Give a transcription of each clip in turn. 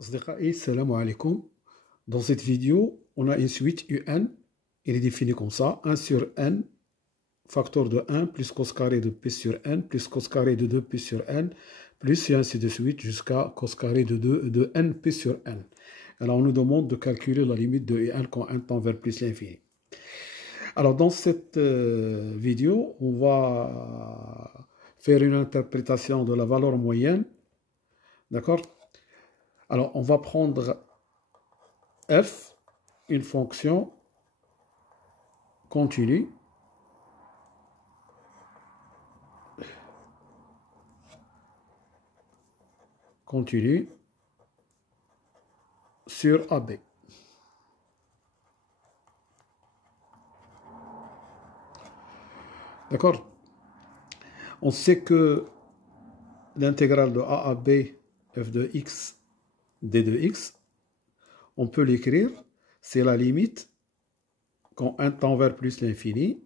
أصدقائي السلام عليكم. Dans cette vidéo, on a une suite UN. Il est défini comme ça. 1 sur n, facteur de 1, plus cos carré de p sur n, plus cos carré de 2p sur n, plus et ainsi de suite jusqu'à cos carré de np sur n. Alors on nous demande de calculer la limite de UN quand n tend vers plus l'infini. Alors dans cette vidéo, on va faire une interprétation de la valeur moyenne. D'accord? Alors on va prendre f, une fonction continue sur AB. D'accord? On sait que l'intégrale de A à B, f de x, d de x, on peut l'écrire, c'est la limite, quand n tend vers plus l'infini,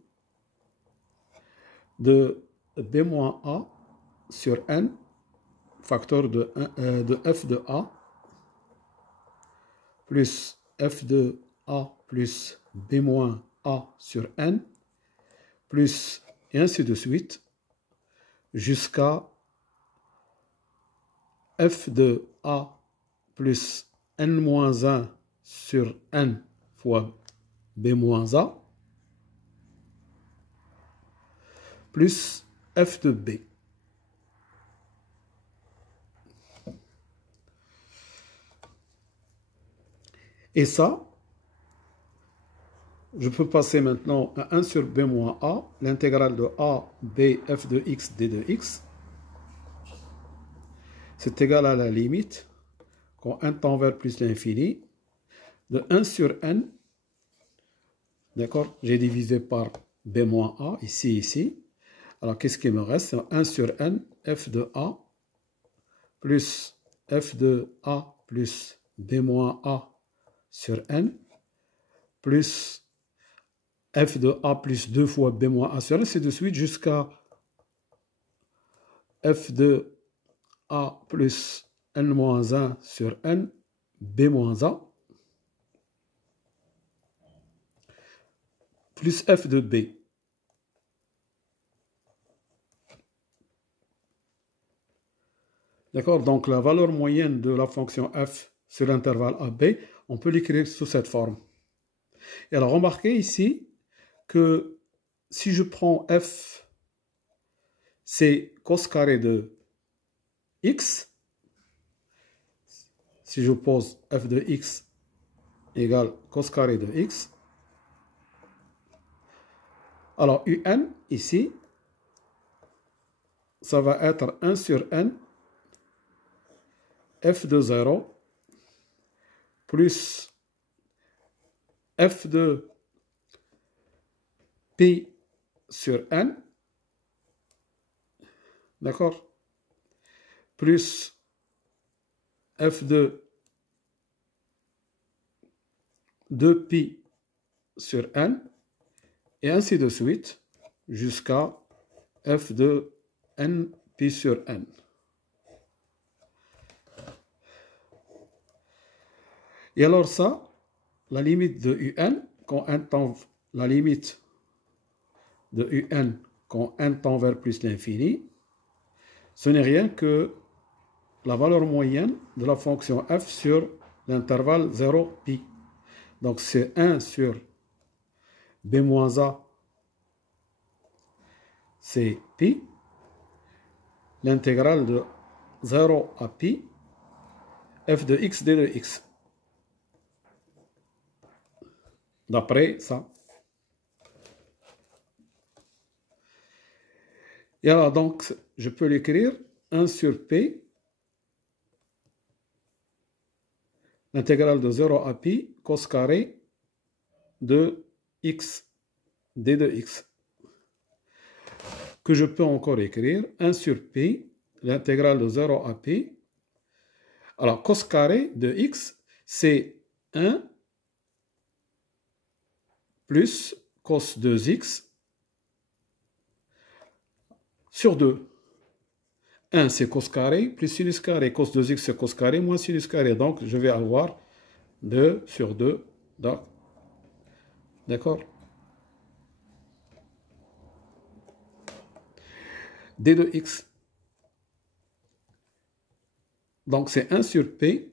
de b moins a sur n, facteur de f de a, plus f de a plus b moins a sur n, plus et ainsi de suite, jusqu'à f de a plus n moins 1 sur n fois b moins a, plus f de b. Et ça, je peux passer maintenant à 1 sur b moins a, l'intégrale de a, b, f de x, d de x. C'est égal à la limite, quand n tend vers plus l'infini, de 1 sur n, d'accord, j'ai divisé par b moins a, ici. Alors, qu'est-ce qui me reste? 1 sur n, f de a, plus f de a, plus b moins a sur n, plus f de a plus 2 fois b moins a sur n, ainsi de suite, jusqu'à f de a plus n moins 1 sur n, b moins a, plus f de b. D'accord? Donc la valeur moyenne de la fonction f sur l'intervalle AB, on peut l'écrire sous cette forme. Et alors remarquez ici que si je prends f, c'est cos carré de x. Si je pose f de x égale cos carré de x, alors un ici, ça va être 1 sur n, f de 0, plus f de p sur n, d'accord, plus f de 2pi sur n, et ainsi de suite, jusqu'à f de npi sur n. Et alors ça, la limite de un, quand n tend, la limite de un quand n tend vers plus l'infini, ce n'est rien que la valeur moyenne de la fonction f sur l'intervalle 0 pi. Donc c'est 1 sur b moins a, c'est pi, l'intégrale de 0 à pi, f de x d de x. D'après ça. Et alors donc, je peux l'écrire 1 sur p, l'intégrale de 0 à pi, cos carré de x, d de x. Que je peux encore écrire 1 sur p, l'intégrale de 0 à p. Alors, cos carré de x, c'est 1 plus cos 2x sur 2. 1 c'est cos carré plus sinus carré. Cos 2x c'est cos carré moins sinus carré. Donc je vais avoir 2 sur 2. D'accord? D de x. Donc c'est 1 sur P.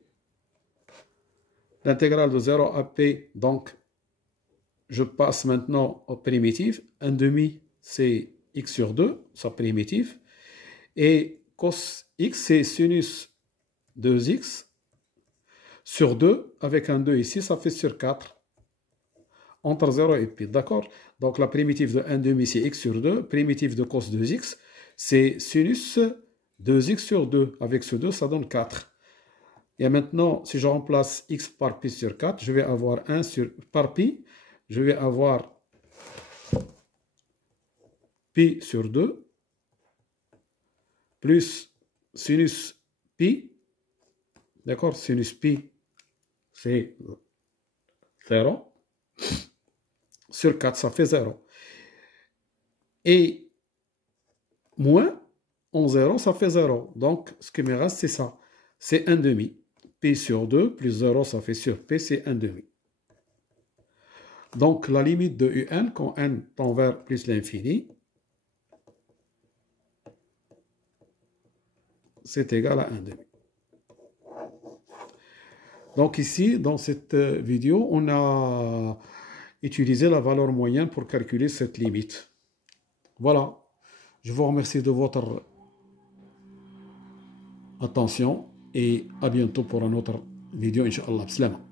L'intégrale de 0 à P. Donc je passe maintenant au primitif. 1 demi c'est x sur 2, ça primitif. Et cos x c'est sinus 2x sur 2. Avec un 2 ici, ça fait sur 4. Entre 0 et pi, d'accord? Donc la primitive de 1 demi c'est x sur 2. Primitive de cos 2x c'est sinus 2x sur 2. Avec ce 2 ça donne 4. Et maintenant si je remplace x par pi sur 4, je vais avoir 1 sur par pi, je vais avoir pi sur 2 plus sinus pi, d'accord? Sinus pi c'est 0 sur 4, ça fait 0. Et moins en 0, ça fait 0. Donc, ce qui me reste, c'est ça. C'est 1 demi. Pi sur 2 plus 0, ça fait sur P, c'est 1 demi. Donc, la limite de un, quand n tend vers plus l'infini, c'est égal à 1 demi. Donc ici, dans cette vidéo, on a utilisé la valeur moyenne pour calculer cette limite. Voilà. Je vous remercie de votre attention et à bientôt pour une autre vidéo, Inch'Allah. Slama.